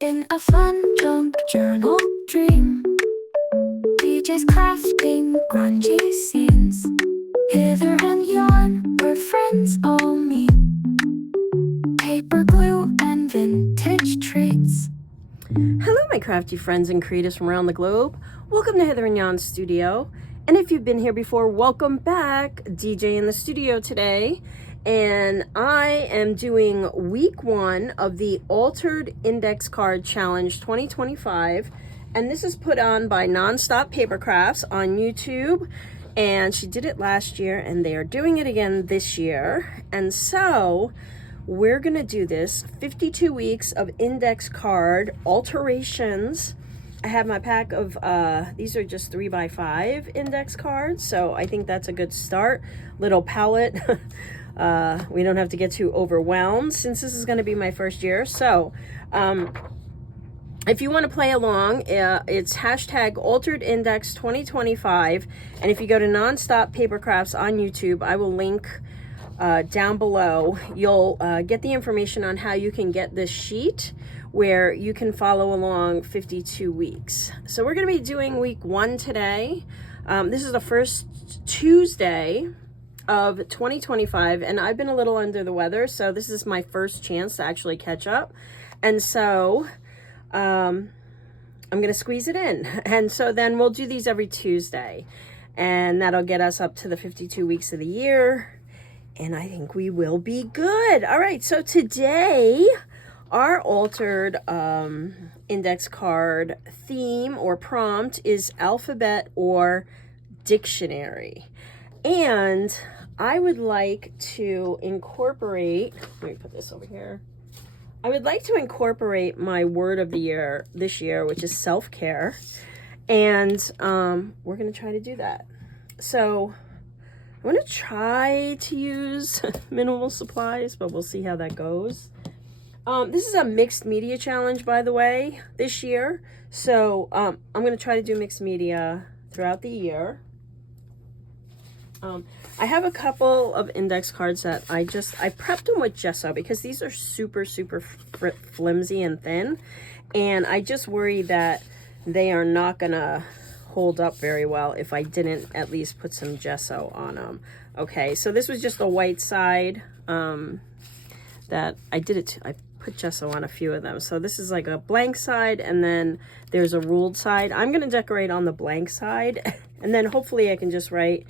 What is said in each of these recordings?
In a fun junk journal dream, DJ's crafting grungy scenes. Hither and yon, where friends all meet. Paper glue and vintage treats. Hello my crafty friends and creators from around the globe. Welcome to Hither and Yon Studio. And if you've been here before, welcome back. DJ in the studio today. And I am doing week 1 of the Altered Index Card Challenge 2025. And this is put on by Nonstop Paper Crafts on YouTube. And she did it last year and they are doing it again this year. And so we're gonna do this 52 weeks of index card alterations. I have my pack of, these are just 3x5 index cards. So I think that's a good start. Little palette. We don't have to get too overwhelmed since this is going to be my first year. So if you want to play along, it's hashtag Altered Index 2025. And if you go to Nonstop Paper Crafts on YouTube, I will link down below. You'll get the information on how you can get this sheet where you can follow along 52 weeks. So we're going to be doing week 1 today. This is the first Tuesday of 2025, and I've been a little under the weather, so this is my first chance to actually catch up. And so I'm gonna squeeze it in, and so then we'll do these every Tuesday, and that'll get us up to the 52 weeks of the year, and I think we will be good. All right, so today our altered index card theme or prompt is alphabet or dictionary. And I would like to incorporate, let me put this over here. I would like to incorporate my word of the year this year, which is self-care. And we're going to try to do that. So I'm going to try to use minimal supplies, but we'll see how that goes. This is a mixed media challenge, by the way, this year. So I'm going to try to do mixed media throughout the year. I have a couple of index cards that I prepped them with gesso because these are super flimsy and thin, and I just worry that they are not gonna hold up very well if I didn't at least put some gesso on them. Okay, so this was just the white side that I put gesso on a few of them. So this is like a blank side, and then there's a ruled side. I'm gonna decorate on the blank side, and then hopefully I can just write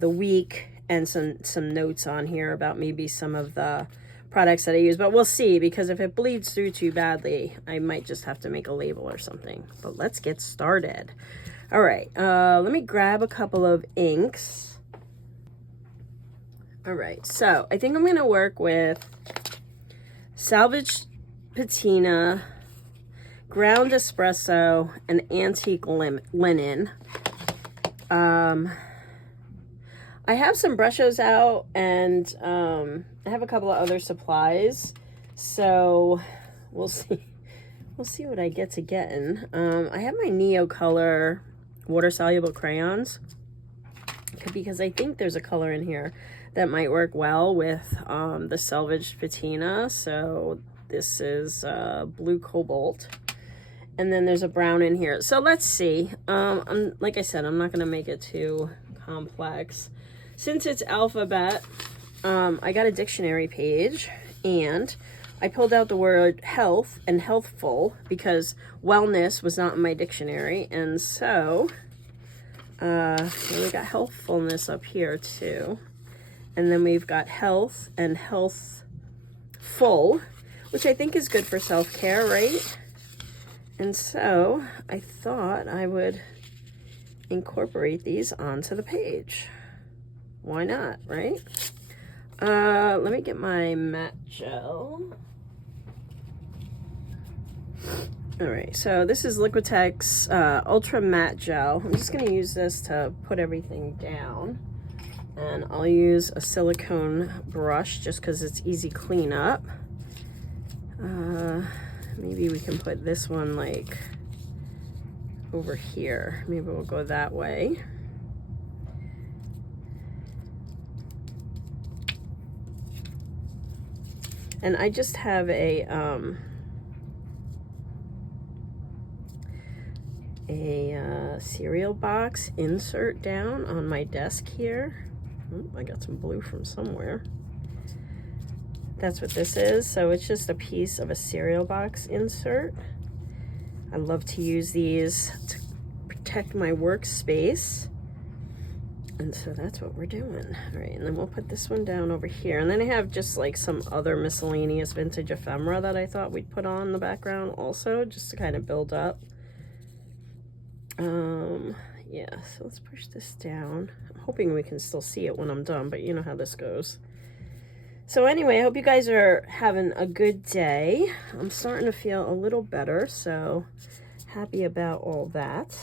the week and some notes on here about maybe some of the products that I use, but we'll see, because if it bleeds through too badly, I might just have to make a label or something. But let's get started. All right, let me grab a couple of inks. All right, so I think I'm gonna work with salvage patina, ground espresso, and antique linen. I have some brushes out, and I have a couple of other supplies, so we'll see what I get to getting. I have my Neo Color water soluble crayons because I think there's a color in here that might work well with the salvaged patina. So this is blue cobalt, and then there's a brown in here. So let's see. Like I said, I'm not going to make it too complex. Since it's alphabet, I got a dictionary page, and I pulled out the word health and healthful because wellness was not in my dictionary. And so we got healthfulness up here too. And then we've got health and healthful, which I think is good for self-care, right? And so I thought I would incorporate these onto the page. Why not, right? Let me get my matte gel. All right, so this is Liquitex Ultra Matte Gel. I'm just gonna use this to put everything down. And I'll use a silicone brush just because it's easy cleanup. Maybe we can put this one like over here. Maybe we'll go that way. And I just have a a cereal box insert down on my desk here. Oh, I got some blue from somewhere. That's what this is. So it's just a piece of a cereal box insert. I love to use these to protect my workspace. And so that's what we're doing. All right, and then we'll put this one down over here. And then I have just like some other miscellaneous vintage ephemera that I thought we'd put on the background also, just to kind of build up. Yeah, so let's push this down. I'm hoping we can still see it when I'm done, but you know how this goes. So anyway, I hope you guys are having a good day. I'm starting to feel a little better, so happy about all that.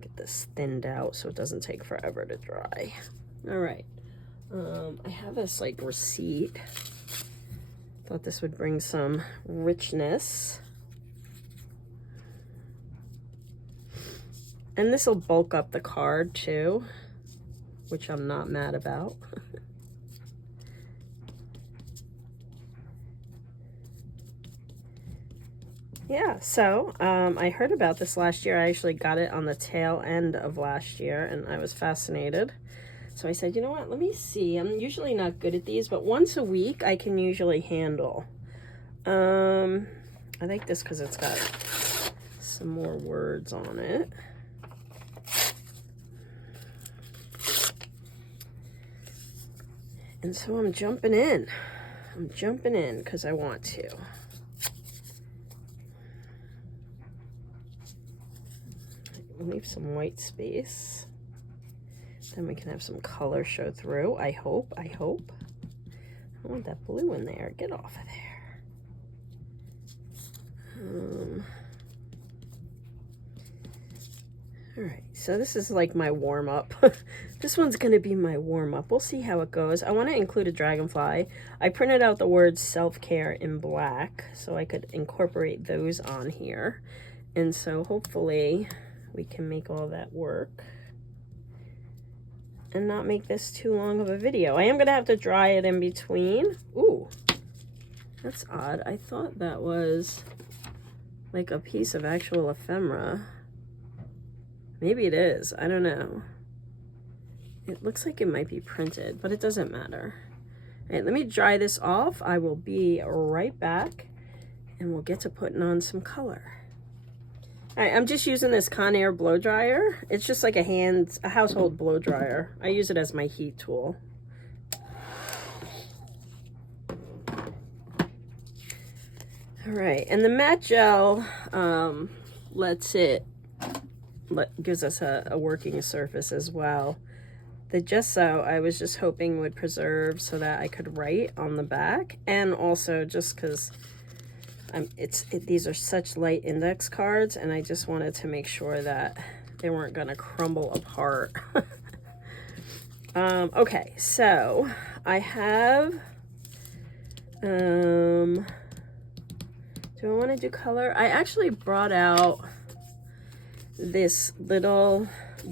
Get this thinned out so it doesn't take forever to dry. All right, I have this like receipt. Thought this would bring some richness. And this will bulk up the card too, which I'm not mad about. Yeah, so I heard about this last year. I actually got it on the tail end of last year, and I was fascinated. So I said, you know what, let me see. I'm usually not good at these, but once a week I can usually handle. I like this because it's got some more words on it. And so I'm jumping in. I'm jumping in because I want to. Leave some white space. Then we can have some color show through. I hope. I want that blue in there. Get off of there. All right, so this is like my warm-up. This one's gonna be my warm-up. We'll see how it goes. I want to include a dragonfly. I printed out the words self-care in black so I could incorporate those on here. And so hopefully we can make all that work and not make this too long of a video. I am gonna have to dry it in between. Ooh, that's odd. I thought that was like a piece of actual ephemera. Maybe it is, I don't know. It looks like it might be printed, but it doesn't matter. All right, let me dry this off. I will be right back and we'll get to putting on some color. All right, I'm just using this Conair blow dryer. It's just like a household blow dryer. I use it as my heat tool. All right, and the matte gel gives us a working surface as well. The gesso I was just hoping would preserve so that I could write on the back, and also just because these are such light index cards, and I just wanted to make sure that they weren't gonna crumble apart. Okay, so I have, do I want to do color? I actually brought out this little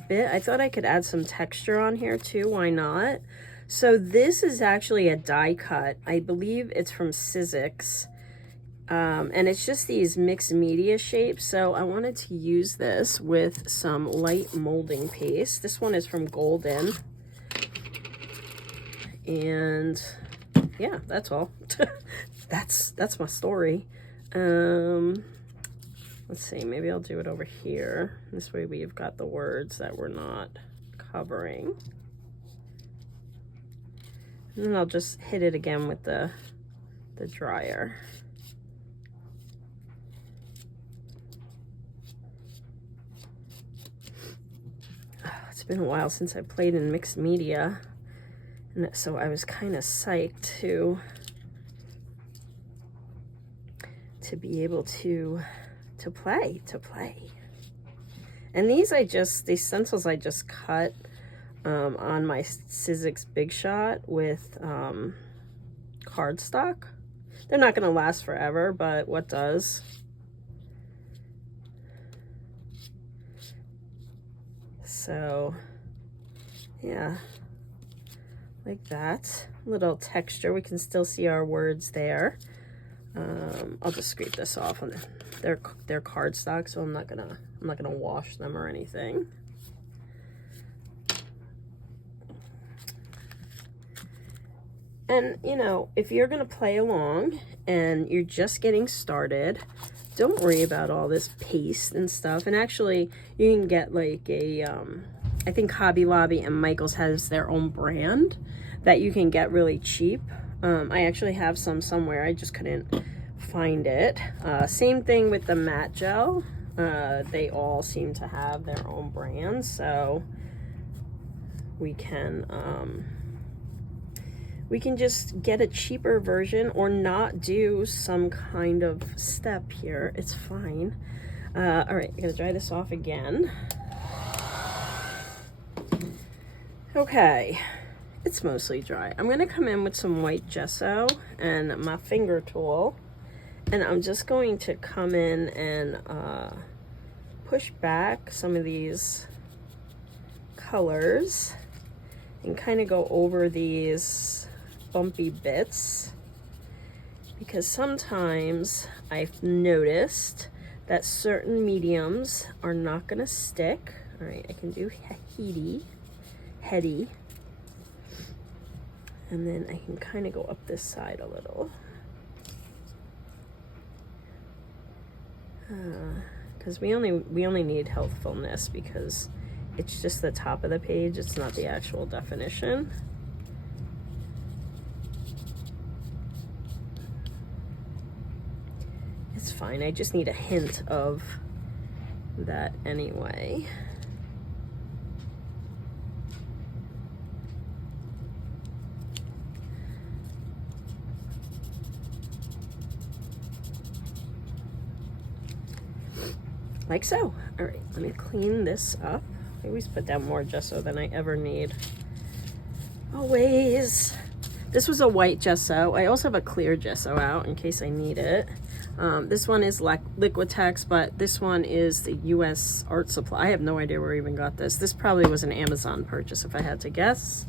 bit. I thought I could add some texture on here too. Why not? So this is actually a die cut. I believe it's from Sizzix. And it's just these mixed media shapes. So I wanted to use this with some light molding paste. This one is from Golden. And yeah, that's all. That's my story. Let's see, maybe I'll do it over here. This way we've got the words that we're not covering. And then I'll just hit it again with the dryer. It's been a while since I played in mixed media, and so I was kind of psyched to be able to play. And these stencils I just cut on my Sizzix Big Shot with cardstock. They're not going to last forever, but what does? So yeah, like that. Little texture. We can still see our words there. I'll just scrape this off. And they're cardstock, so I'm not gonna wash them or anything. And you know, if you're gonna play along and you're just getting started, don't worry about all this paste and stuff. And actually, you can get like a, I think Hobby Lobby and Michaels has their own brand that you can get really cheap. I actually have some somewhere, I just couldn't find it. Same thing with the matte gel. They all seem to have their own brands, so we can just get a cheaper version or not do some kind of step here. It's fine. All right, I'm gonna dry this off again. Okay, it's mostly dry. I'm gonna come in with some white gesso and my finger tool, and I'm just going to come in and push back some of these colors and kind of go over these bumpy bits, because sometimes I've noticed that certain mediums are not gonna stick. All right, I can do heady, and then I can kind of go up this side a little, because we only need healthfulness because it's just the top of the page, it's not the actual definition. It's fine, I just need a hint of that anyway. Like so. All right, let me clean this up. I always put down more gesso than I ever need. Always. This was a white gesso. I also have a clear gesso out in case I need it. This one is Liquitex, but this one is the US Art Supply. I have no idea where I even got this. This probably was an Amazon purchase if I had to guess.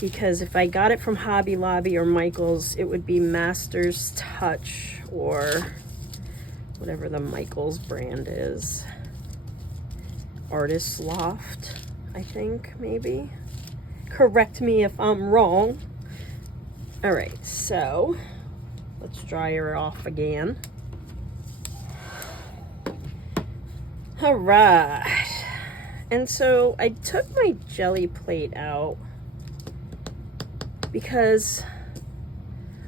Because if I got it from Hobby Lobby or Michaels, it would be Master's Touch or whatever the Michaels brand is. Artist Loft, I think, maybe. Correct me if I'm wrong. All right, so let's dry her off again. All right, and so I took my jelly plate out because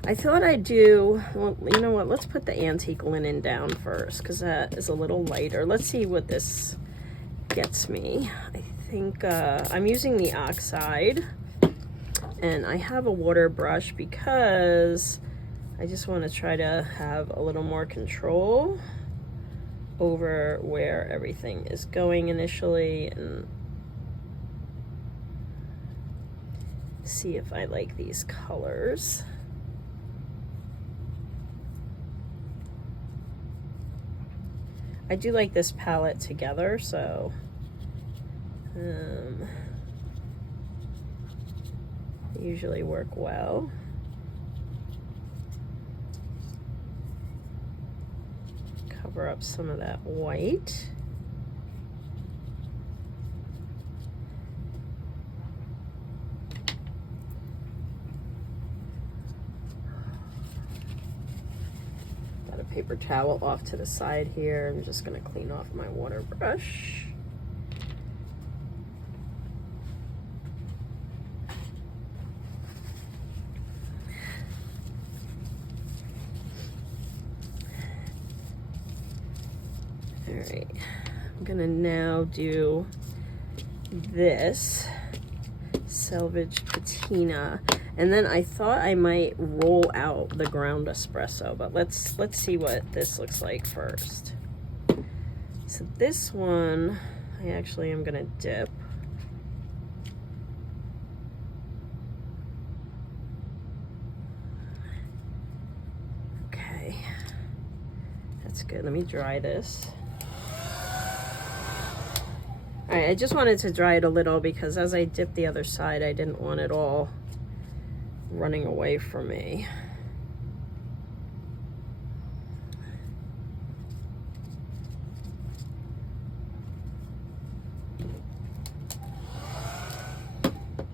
I thought I'd do, well, you know what, let's put the antique linen down first because that is a little lighter. Let's see what this gets me. I think I'm using the oxide, and I have a water brush because I just want to try to have a little more control over where everything is going initially and see if I like these colors. I do like this palette together, so they usually work well. Cover up some of that white. Paper towel off to the side here. I'm just going to clean off my water brush. All right, I'm going to now do this Selvage Patina. And then I thought I might roll out the ground espresso, but let's see what this looks like first. So this one, I actually am gonna dip. Okay, that's good. Let me dry this. All right, I just wanted to dry it a little because as I dipped the other side, I didn't want it all running away from me.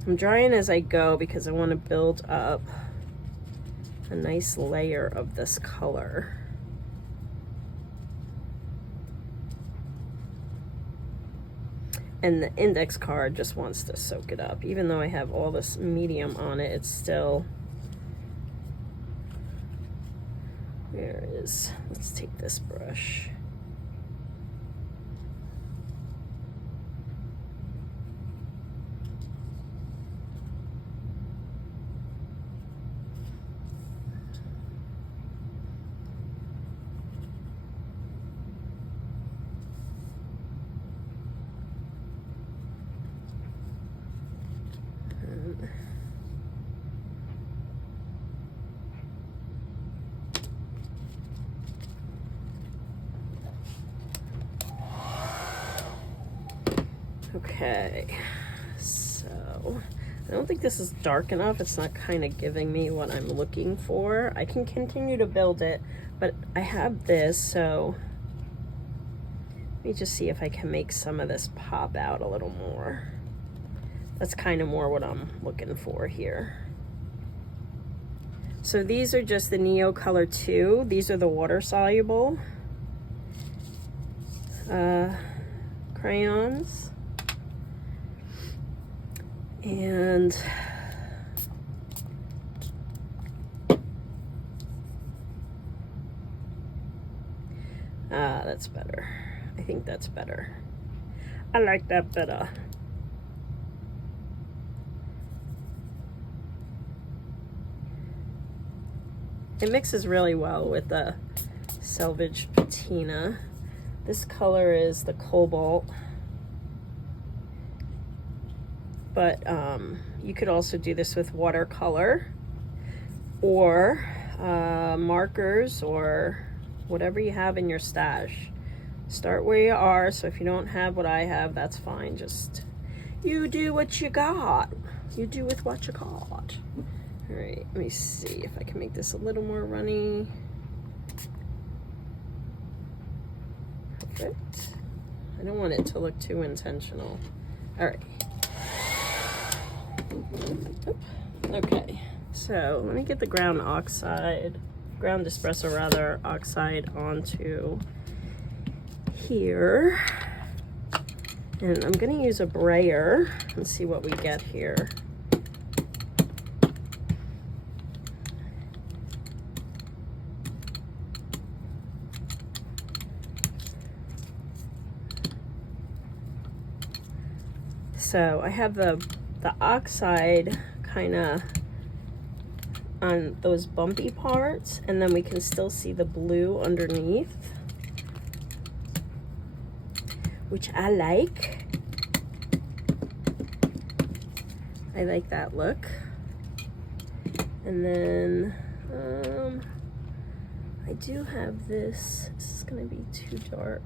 I'm drying as I go because I want to build up a nice layer of this color. And the index card just wants to soak it up. Even though I have all this medium on it, it's still... Where is... Let's take this brush. Okay, so I don't think this is dark enough. It's not kind of giving me what I'm looking for. I can continue to build it, but I have this, so let me just see if I can make some of this pop out a little more. That's kind of more what I'm looking for here. So these are just the Neo Color 2. These are the water soluble crayons. And that's better. I think that's better. I like that better. It mixes really well with the Selvage Patina. This color is the Cobalt. But you could also do this with watercolor or markers or whatever you have in your stash. Start where you are, so if you don't have what I have, that's fine. Just you do what you got. You do with what you got. All right, let me see if I can make this a little more runny. Perfect. I don't want it to look too intentional. All right. Okay, so let me get the ground espresso rather, oxide onto here. And I'm gonna use a brayer and see what we get here. So I have the oxide kind of on those bumpy parts, and then we can still see the blue underneath, which I like. I like that look. And then I do have this. This is gonna be too dark.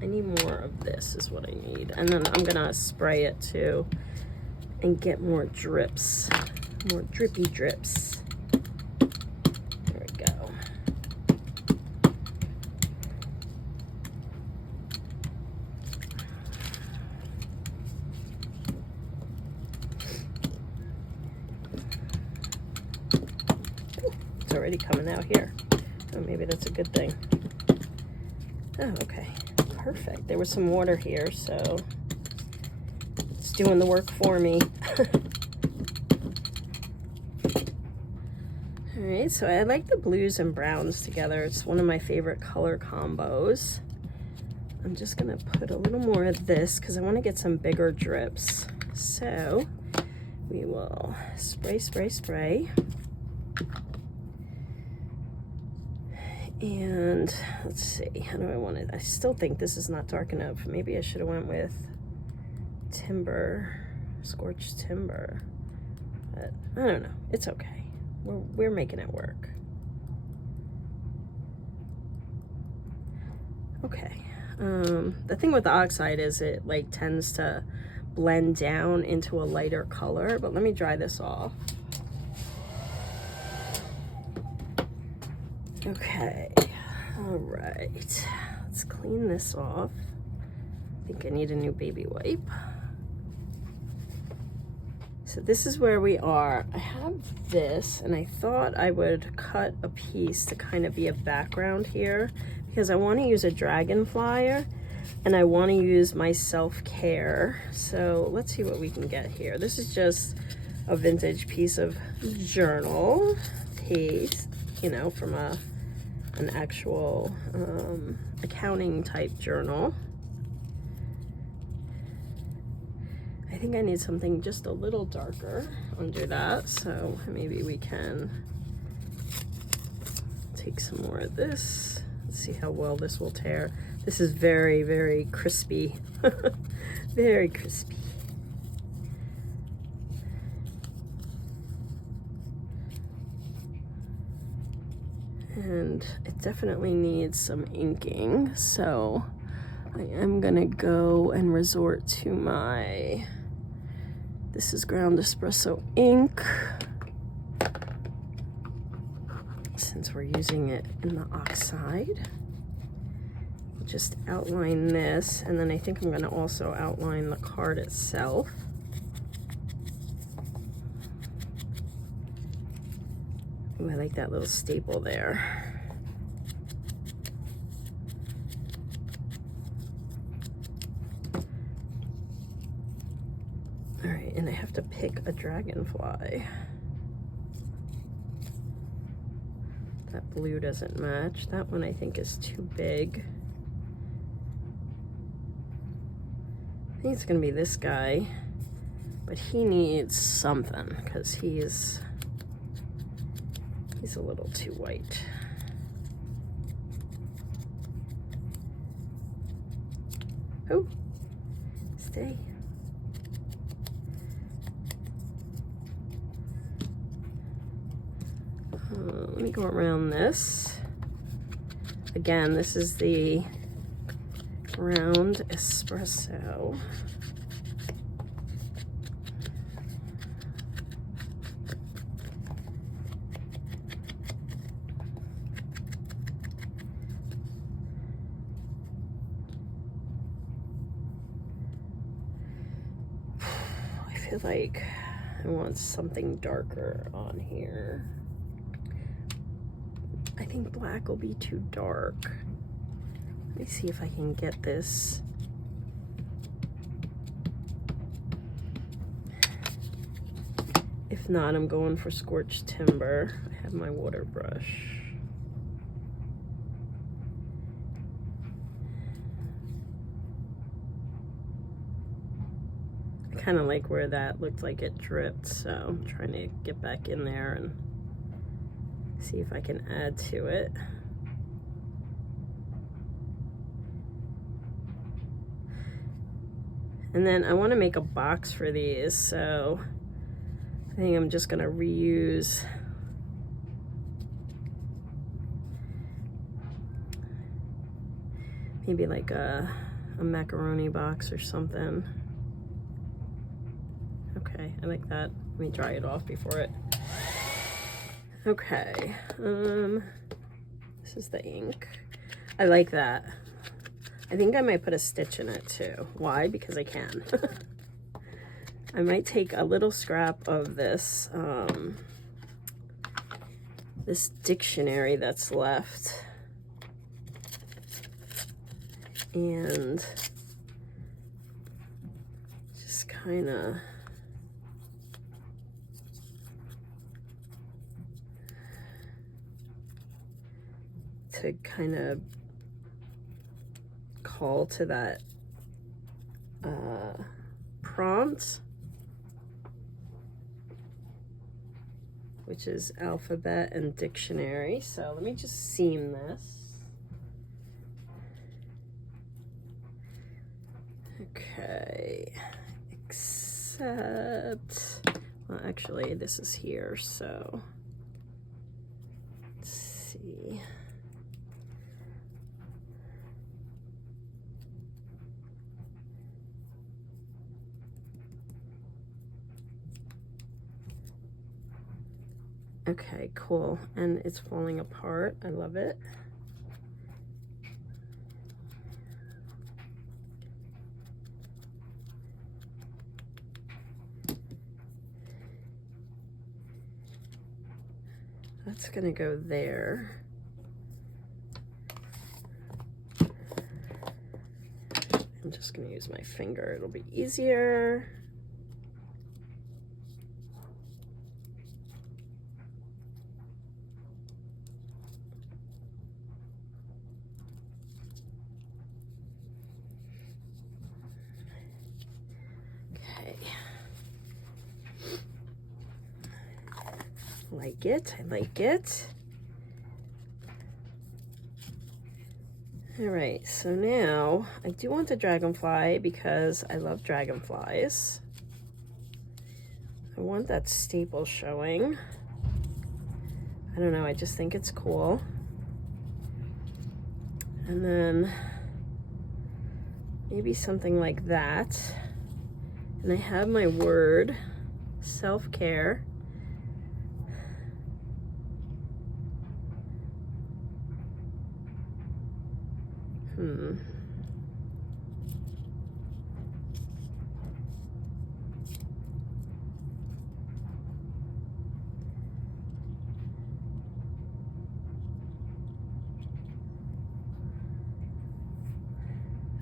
I need more of this is what I need. And then I'm gonna spray it too and get more drips, more drippy drips. There we go. Ooh, it's already coming out here. Oh, maybe that's a good thing. Oh, okay, perfect. There was some water here, so it's doing the work for me. All right, so I like the blues and browns together. It's one of my favorite color combos. I'm just gonna put a little more of this because I want to get some bigger drips. So we will spray, spray, spray. And let's see, how do I want it? I still think this is not dark enough. Maybe I should have went with timber, scorched timber. But I don't know, it's okay. We're making it work. Okay, the thing with the oxide is it like tends to blend down into a lighter color, but let me dry this off. Okay, all right, let's clean this off. I think I need a new baby wipe. So this is where we are. I have this, and I thought I would cut a piece to kind of be a background here because I want to use a dragonfly and I want to use my self-care. So let's see what we can get here. This is just a vintage piece of journal paste, you know, from an actual accounting type journal. I think I need something just a little darker under that, so maybe we can take some more of this. Let's see how well this will tear. This is very, very crispy. Very crispy. And it definitely needs some inking, so I am gonna go and resort to my, this is ground espresso ink, since we're using it in the oxide. I'll just outline this, and then I think I'm gonna also outline the card itself. Ooh, I like that little staple there. All right, and I have to pick a dragonfly. That blue doesn't match. That one I think is too big. I think it's gonna be this guy, but he needs something because he's a little too white. Oh, stay. Let me go around this. Again, this is the ground espresso. I feel like I want something darker on here. I think black will be too dark. Let me see if I can get this. If not, I'm going for scorched timber. I have my water brush. I kind of like where that looked like it dripped, so I'm trying to get back in there and see if I can add to it. And then I want to make a box for these, so I think I'm just gonna reuse maybe like a macaroni box or something. Okay, I like that. Let me dry it off before it. Okay, this is the ink. I like that. I think I might put a stitch in it too. Why? Because I can. I might take a little scrap of this, this dictionary that's left, and just kind of to kind of call to that prompt, which is alphabet and dictionary. So let me just seam this. Okay, except, well, actually this is here, so let's see. Okay, cool. And it's falling apart. I love it. That's gonna go there. I'm just gonna use my finger, it'll be easier. Okay. Like it, I like it. All right, so now I do want the dragonfly because I love dragonflies. I want that staple showing. I don't know, I just think it's cool. And then maybe something like that. And I have my word, self-care.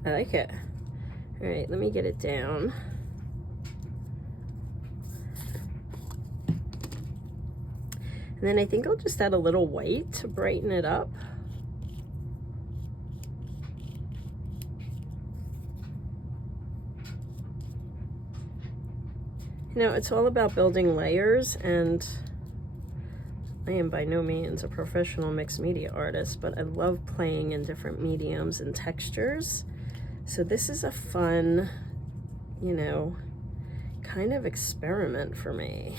I like it. All right, let me get it down. And then I think I'll just add a little white to brighten it up. You know, it's all about building layers, and I am by no means a professional mixed media artist, but I love playing in different mediums and textures. So this is a fun, you know, kind of experiment for me.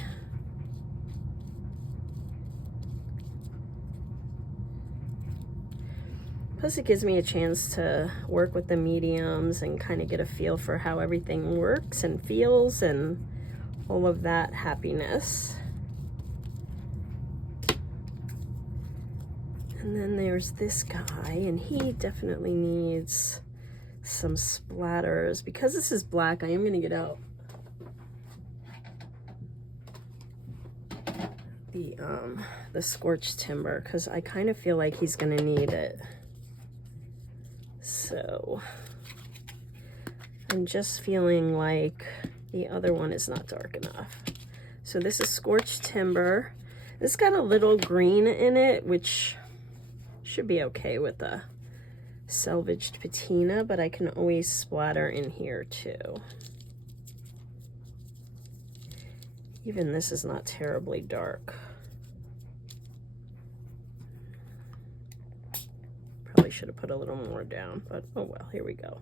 Plus it gives me a chance to work with the mediums and kind of get a feel for how everything works and feels and all of that happiness. And then there's this guy, and he definitely needs some splatters. Because this is black, I am going to get out the scorched timber, because I kind of feel like he's going to need it. So I'm just feeling like the other one is not dark enough. So this is scorched timber. This got a little green in it, which should be okay with the salvaged patina, but I can always splatter in here too. Even this is not terribly dark. Probably should have put a little more down, but oh well, here we go.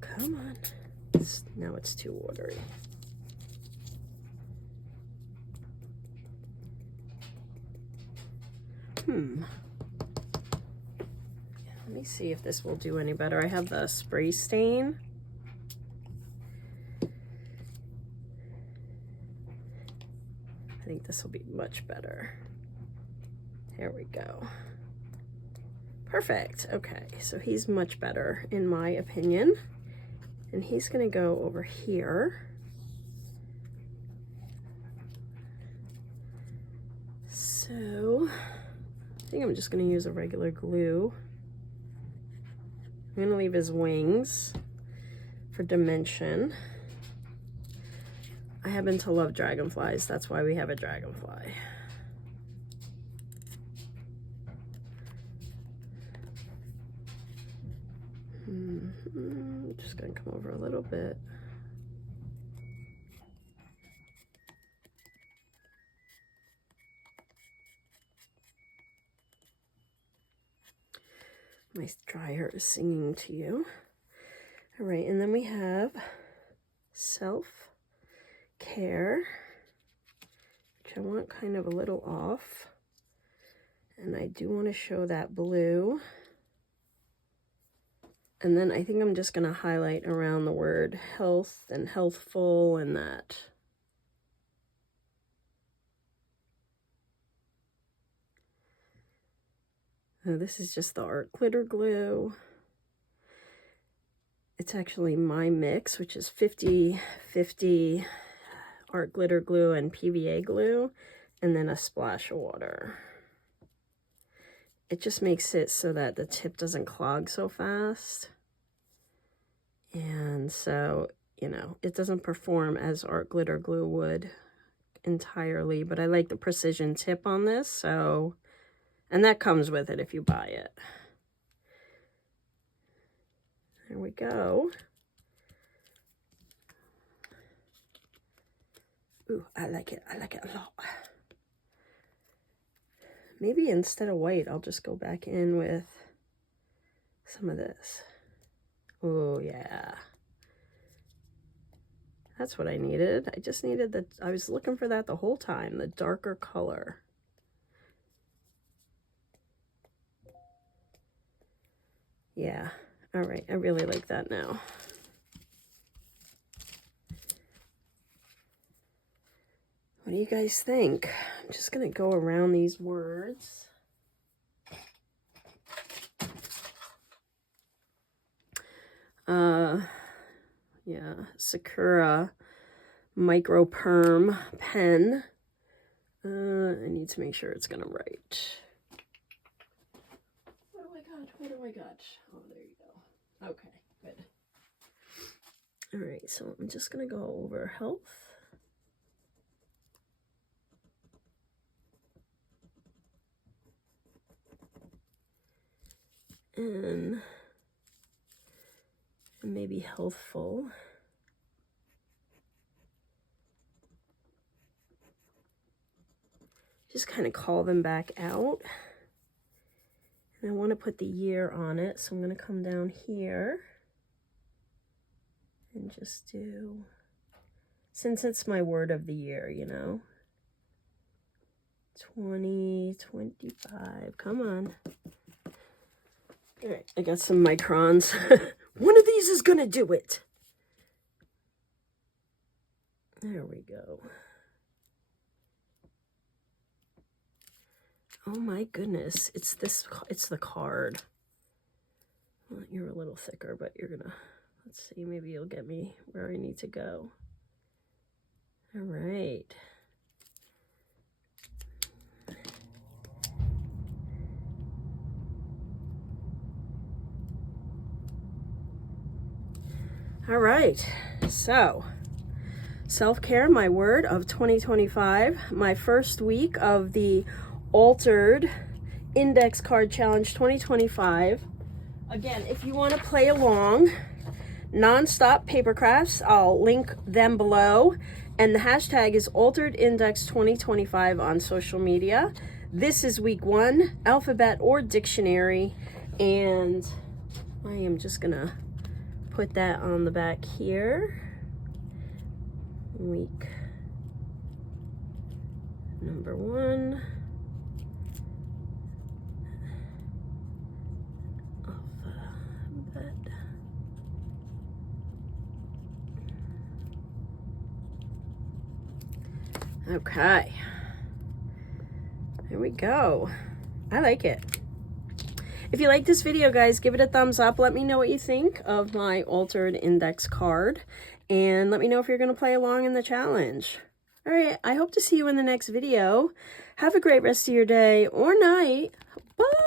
Come on. Now it's too watery. Let me see if this will do any better. I have the spray stain. I think this will be much better. There we go. Perfect. Okay, so he's much better in my opinion. And he's gonna go over here. So I think I'm just gonna use a regular glue. I'm gonna leave his wings for dimension. I happen to love dragonflies, that's why we have a dragonfly. Just gonna come over a little bit. My dryer is singing to you. All right, and then we have self-care, which I want kind of a little off. And I do want to show that blue. And then I think I'm just going to highlight around the word health and healthful and that. Oh, this is just the art glitter glue. It's actually my mix, which is 50/50 art glitter glue and PVA glue, and then a splash of water. It just makes it so that the tip doesn't clog so fast. And so, you know, it doesn't perform as art glitter glue would entirely, but I like the precision tip on this, so, and that comes with it if you buy it. There we go. Ooh, I like it. I like it a lot. Maybe instead of white, I'll just go back in with some of this. Oh, yeah. That's what I needed. I just needed the, I was looking for that the whole time, the darker color. Yeah. All right. I really like that now. What do you guys think? I'm just going to go around these words. Yeah, Sakura Micro Perm pen. I need to make sure it's going to write. What do I got? What do I got? Oh, there you go. Okay, good. All right, so I'm just going to go over health. And maybe healthful. Just kind of call them back out. And I want to put the year on it, so I'm going to come down here and just do, since it's my word of the year, you know, 2025. Come on. All right, I got some microns. One of these is gonna do it. There we go. Oh my goodness, it's this, it's the card. Well, you're a little thicker, but you're gonna, let's see, maybe you'll get me where I need to go. All right. All right, so self-care, my word of 2025, my first week of the Altered Index Card Challenge 2025. Again, if you want to play along, Nonstop Paper Crafts, I'll link them below, and the hashtag is Altered Index 2025 on social media. This is week 1, alphabet or dictionary, and I am just gonna put that on the back here. Week number 1. Alphabet. Okay. There we go. I like it. If you like this video, guys, give it a thumbs up. Let me know what you think of my altered index card. And let me know if you're going to play along in the challenge. All right, I hope to see you in the next video. Have a great rest of your day or night. Bye!